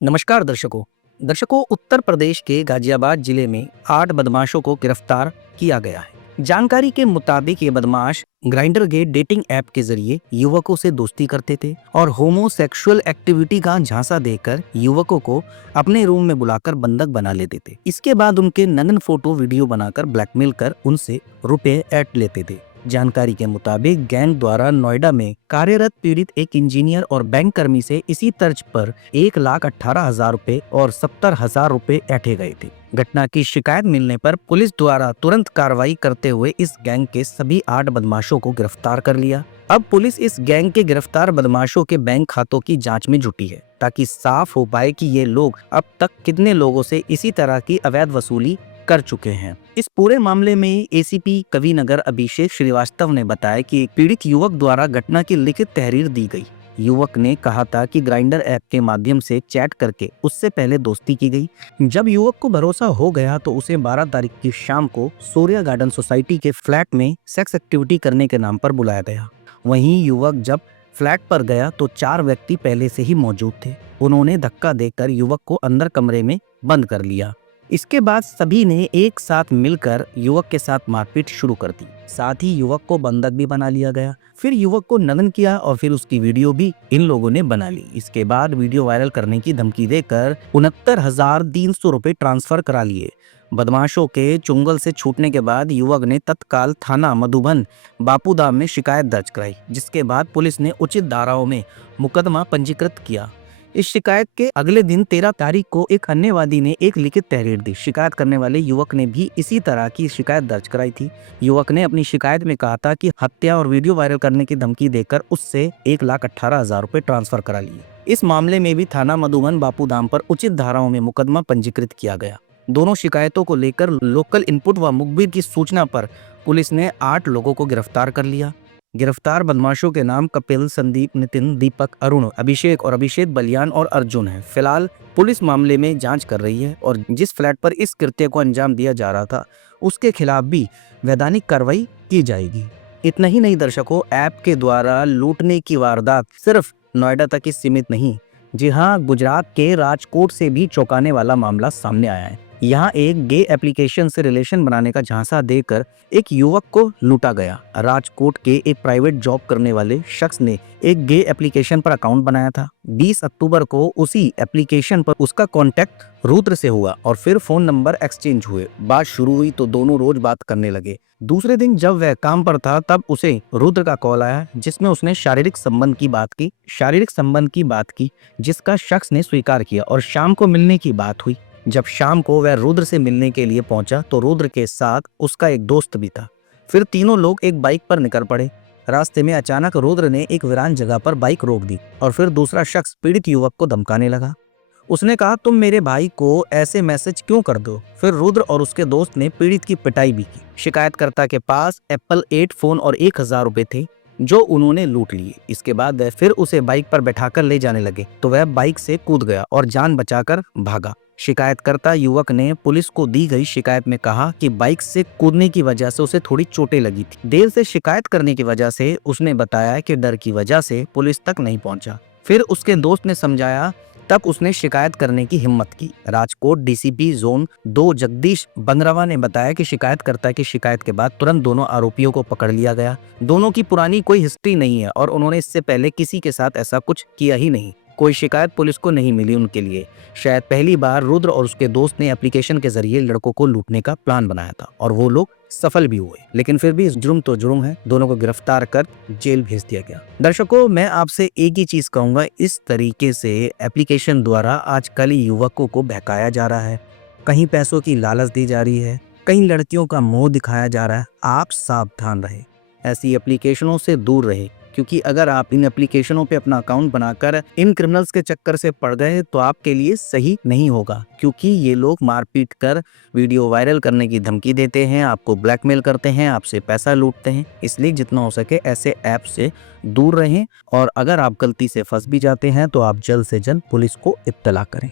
नमस्कार दर्शकों। उत्तर प्रदेश के गाजियाबाद जिले में 8 बदमाशों को गिरफ्तार किया गया है। जानकारी के मुताबिक ये बदमाश ग्राइंडर गेट डेटिंग ऐप के जरिए युवकों से दोस्ती करते थे और होमोसेक्सुअल एक्टिविटी का झांसा देकर युवकों को अपने रूम में बुलाकर बंधक बना लेते थे। इसके बाद उनके नग्न फोटो वीडियो बनाकर ब्लैकमेल कर उनसे रुपए ऐंठ लेते थे। जानकारी के मुताबिक गैंग द्वारा नोएडा में कार्यरत पीड़ित एक इंजीनियर और बैंक कर्मी से इसी तर्ज पर 1,18,000 रुपए और 70,000 रुपए ऐंठे गए थे। घटना की शिकायत मिलने पर पुलिस द्वारा तुरंत कार्रवाई करते हुए इस गैंग के सभी 8 बदमाशों को गिरफ्तार कर लिया। अब पुलिस इस गैंग के गिरफ्तार बदमाशों के बैंक खातों की जांच में जुटी है ताकि साफ हो पाए कि ये लोग अब तक कितने लोगों से इसी तरह की अवैध वसूली कर चुके हैं। इस पूरे मामले में एसीपी कविनगर अभिषेक श्रीवास्तव ने बताया कि एक पीड़ित युवक द्वारा घटना की लिखित तहरीर दी गई। युवक ने कहा था कि ग्राइंडर ऐप के माध्यम से चैट करके उससे पहले दोस्ती की गई। जब युवक को भरोसा हो गया तो उसे 12 तारीख की शाम को सूर्या गार्डन सोसाइटी के फ्लैट में सेक्स एक्टिविटी करने के नाम पर बुलाया गया। वहीं युवक जब फ्लैट पर गया तो 4 व्यक्ति पहले से ही मौजूद थे। उन्होंने धक्का देकर युवक को अंदर कमरे में बंद कर लिया। इसके बाद सभी ने एक साथ मिलकर युवक के साथ मारपीट शुरू कर दी। साथ ही युवक को बंधक भी बना लिया गया। फिर युवक को नग्न किया और फिर उसकी वीडियो भी इन लोगों ने बना ली। इसके बाद वीडियो वायरल करने की धमकी देकर 69,300 रुपए ट्रांसफर करा लिए। बदमाशों के चुंगल से छूटने के बाद युवक ने तत्काल थाना मधुबन बापूधाम में शिकायत दर्ज कराई, जिसके बाद पुलिस ने उचित धाराओं में मुकदमा पंजीकृत किया। इस शिकायत के अगले दिन 13 तारीख को एक अन्य वादी ने एक लिखित तहरीर दी। शिकायत करने वाले युवक ने भी इसी तरह की शिकायत दर्ज कराई थी। युवक ने अपनी शिकायत में कहा था कि हत्या और वीडियो वायरल करने की धमकी देकर उससे 1,18,000 रुपए ट्रांसफर करा लिए। इस मामले में भी थाना मधुबन बापूधाम पर उचित धाराओं में मुकदमा पंजीकृत किया गया। दोनों शिकायतों को लेकर लोकल इनपुट व मुखबिर की सूचना पर पुलिस ने 8 लोगों को गिरफ्तार कर लिया। गिरफ्तार बदमाशों के नाम कपिल, संदीप, नितिन, दीपक, अरुण, अभिषेक और अभिषेक बलियान और अर्जुन है। फिलहाल पुलिस मामले में जांच कर रही है और जिस फ्लैट पर इस कृत्य को अंजाम दिया जा रहा था उसके खिलाफ भी वैधानिक कार्रवाई की जाएगी। इतना ही नहीं दर्शकों, ऐप के द्वारा लूटने की वारदात सिर्फ नोएडा तक ही सीमित नहीं। जी हाँ, गुजरात के राजकोट से भी चौंकाने वाला मामला सामने आया है। यहाँ एक गे एप्लीकेशन से रिलेशन बनाने का झांसा देकर एक युवक को लूटा गया। राजकोट के एक प्राइवेट जॉब करने वाले शख्स ने एक गे एप्लीकेशन पर अकाउंट बनाया था। 20 अक्टूबर को उसी एप्लीकेशन पर उसका कांटेक्ट रुद्र से हुआ और फिर फोन नंबर एक्सचेंज हुए। बात शुरू हुई तो दोनों रोज बात करने लगे। दूसरे दिन जब वह काम पर था तब उसे रुद्र का कॉल आया जिसमें उसने शारीरिक संबंध की बात की जिसका शख्स ने स्वीकार किया और शाम को मिलने की बात हुई। जब शाम को वह रुद्र से मिलने के लिए पहुंचा तो रुद्र के साथ उसका एक दोस्त भी था। फिर तीनों लोग एक बाइक पर निकल पड़े। रास्ते में अचानक रुद्र ने एक वीरान जगह पर बाइक रोक दी और फिर दूसरा शख्स पीड़ित युवक को धमकाने लगा। उसने कहा, तुम मेरे भाई को ऐसे मैसेज क्यों कर दो। फिर रुद्र और उसके दोस्त ने पीड़ित की पिटाई भी की। शिकायतकर्ता के पास एप्पल 8 फोन और 1,000 रुपए थे जो उन्होंने लूट लिए। इसके बाद वह फिर उसे बाइक पर बैठाकर ले जाने लगे तो वह बाइक से कूद गया और जान बचाकर भागा। शिकायतकर्ता युवक ने पुलिस को दी गई शिकायत में कहा कि बाइक से कूदने की वजह से उसे थोड़ी चोटें लगी थी। देर से शिकायत करने की वजह से उसने बताया कि डर की वजह से पुलिस तक नहीं पहुंचा। फिर उसके दोस्त ने समझाया, तब उसने शिकायत करने की हिम्मत की। राजकोट डीसीपी जोन 2 जगदीश बंगरवा ने बताया कि शिकायतकर्ता की शिकायत के बाद तुरंत दोनों आरोपियों को पकड़ लिया गया। दोनों की पुरानी कोई हिस्ट्री नहीं है और उन्होंने इससे पहले किसी के साथ ऐसा कुछ किया ही नहीं। कोई शिकायत पुलिस को नहीं मिली उनके लिए। शायद पहली बार रुद्र और उसके दोस्त ने एप्लीकेशन के जरिए लड़कों को लूटने का प्लान बनाया था और वो लोग सफल भी हुए। लेकिन फिर भी जुर्म तो जुर्म है। दोनों को गिरफ्तार कर जेल भेज दिया गया। दर्शकों, मैं आपसे एक ही चीज कहूंगा, इस तरीके से एप्लीकेशन द्वारा आजकल युवकों को बहकाया जा रहा है। कहीं पैसों की लालच दी जा रही है, कहीं लड़कियों का मोह दिखाया जा रहा है। आप सावधान रहे, ऐसी एप्लीकेशनों से दूर रहे, क्योंकि अगर आप इन एप्लीकेशनों पे अपना अकाउंट बनाकर इन क्रिमिनल्स के चक्कर से पड़ गए तो आपके लिए सही नहीं होगा। क्योंकि ये लोग मारपीट कर वीडियो वायरल करने की धमकी देते हैं, आपको ब्लैकमेल करते हैं, आपसे पैसा लूटते हैं। इसलिए जितना हो सके ऐसे ऐप से दूर रहें और अगर आप गलती से फंस भी जाते हैं तो आप जल्द से जल्द पुलिस को इत्तला करें।